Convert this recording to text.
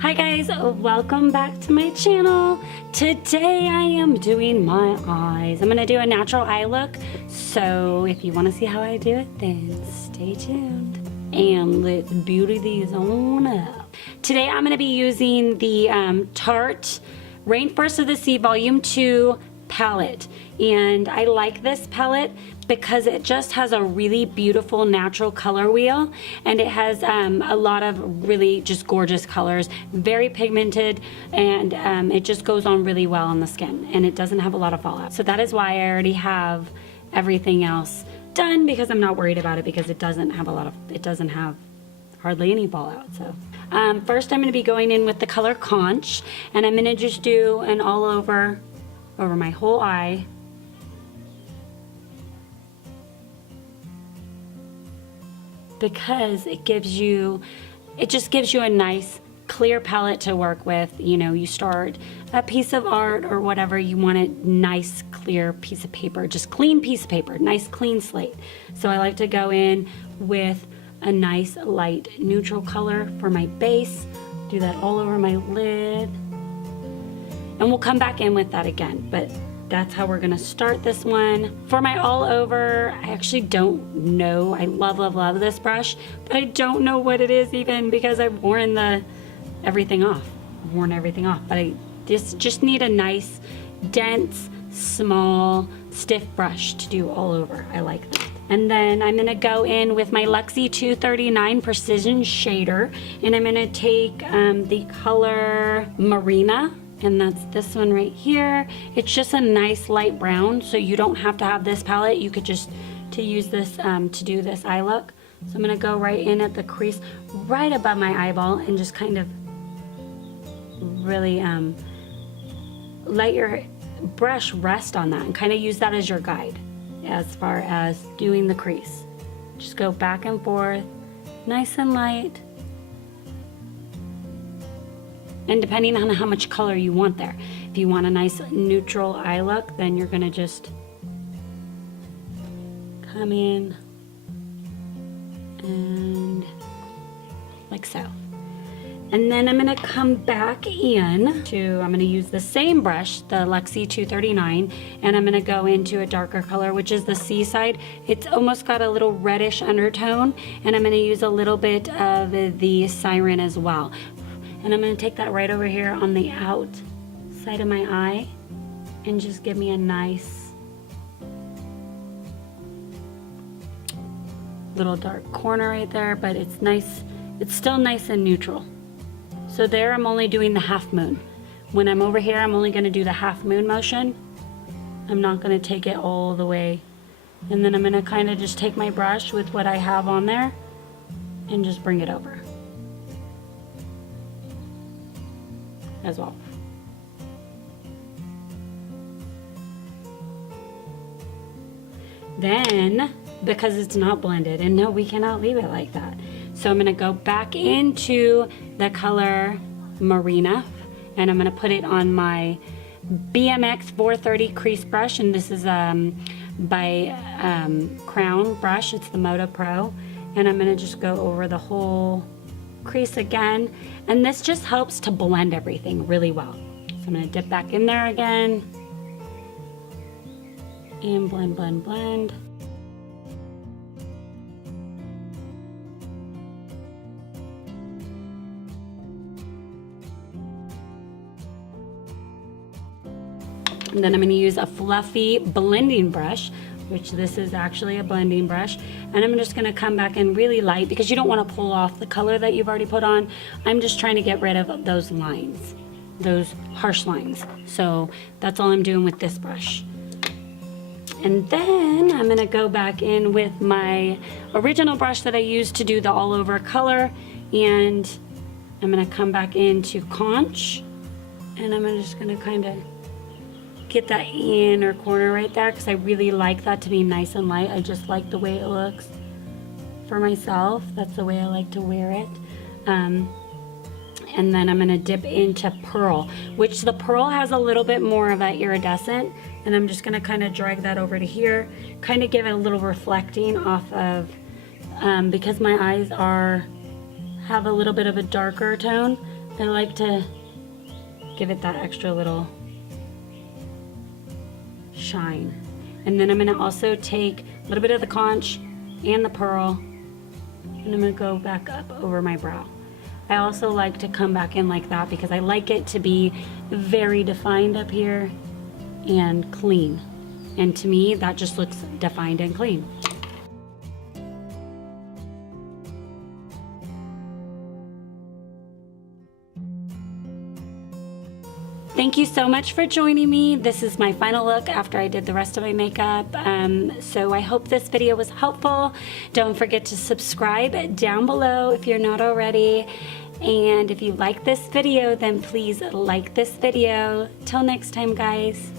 Hi guys, welcome back to my channel. Today I am doing my eyes. I'm gonna do a natural eye look. So if you wanna see how I do it, then stay tuned. And let's beauty these on up. Today I'm gonna be using the Tarte Rainforest of the Sea Volume 2 palette. And I like this palette because it just has a really beautiful natural color wheel, and it has a lot of really just gorgeous colors, very pigmented, and it just goes on really well on the skin, and it doesn't have a lot of fallout. So that is why I already have everything else done, because I'm not worried about it, because it doesn't have hardly any fallout. So first I'm going to be going in with the color Conch, and I'm going to just do an all over my whole eye. Because it just gives you a nice clear palette to work with. You know, you start a piece of art or whatever, you want a nice clear piece of paper, just clean piece of paper, nice clean slate. So I like to go in with a nice light neutral color for my base, do that all over my lid, and we'll come back in with that again, but that's how we're gonna start this one. For my all over, I actually don't know. I love this brush, but I don't know what it is even, because I've worn everything off. But I just need a nice, dense, small, stiff brush to do all over. I like that. And then I'm gonna go in with my Luxie 239 Precision Shader, and I'm gonna take the color Marina, and that's this one right here. It's just a nice light brown, so you don't have to have this palette. You could just use this to do this eye look. So I'm gonna go right in at the crease right above my eyeball and just kind of really let your brush rest on that and kind of use that as your guide as far as doing the crease. Just go back and forth, nice and light. And depending on how much color you want there. If you want a nice neutral eye look, then you're gonna just come in and like so. And then I'm gonna come back in to, I'm gonna use the same brush, the Luxie 239, and I'm gonna go into a darker color, which is the Seaside. It's almost got a little reddish undertone, and I'm gonna use a little bit of the Siren as well. And I'm going to take that right over here on the outside of my eye and just give me a nice little dark corner right there, but it's nice. It's still nice and neutral. So there I'm only doing the half moon. When I'm over here, I'm only going to do the half moon motion. I'm not going to take it all the way. And then I'm going to kind of just take my brush with what I have on there and just bring it over as well. Then, because it's not blended, and no, we cannot leave it like that, so I'm gonna go back into the color Marina, and I'm gonna put it on my BMX 430 crease brush, and this is by Crown brush. It's the Moto Pro, and I'm gonna just go over the whole crease again, and this just helps to blend everything really well. So I'm going to dip back in there again and blend. And then I'm going to use a fluffy blending brush, which this is actually a blending brush, and I'm just gonna come back in really light, because you don't wanna pull off the color that you've already put on. I'm just trying to get rid of those lines, those harsh lines. So that's all I'm doing with this brush. And then I'm gonna go back in with my original brush that I used to do the all over color, and I'm gonna come back into Conch, and I'm just gonna kind of get that inner corner right there, because I really like that to be nice and light. I just like the way it looks for myself. That's the way I like to wear it. And then I'm going to dip into Pearl, which the Pearl has a little bit more of that iridescent, and I'm just going to kind of drag that over to here, kind of give it a little reflecting off of, because my eyes have a little bit of a darker tone. I like to give it that extra little shine. And then I'm gonna also take a little bit of the conch and the pearl, and I'm gonna go back up over my brow. I also like to come back in like that because I like it to be very defined up here and clean. And to me, that just looks defined and clean. Thank you so much for joining me. This is my final look after I did the rest of my makeup. So I hope this video was helpful. Don't forget to subscribe down below if you're not already. And if you like this video, then please like this video. Till next time, guys.